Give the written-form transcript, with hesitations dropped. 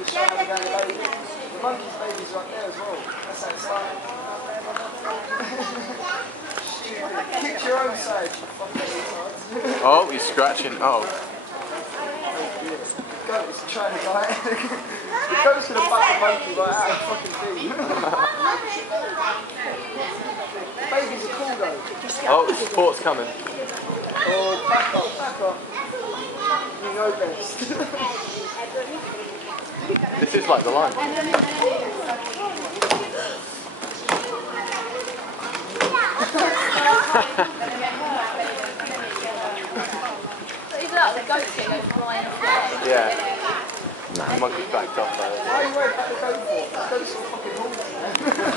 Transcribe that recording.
was showing them going to baby. The monkey's baby's right there as well. That's how it's like. Kick your own side, you fucking retard. Oh, he's scratching. Oh. The goat's trying to bite. The goat's going to bite the monkey right out of the fucking thing. The babies are cool though. Oh, support's coming. Oh, back up, back up. You know best. This is like the line. Yeah. Nah, the monkey's backed off though. Why are you worried about the goat for? The goat's all fucking horny.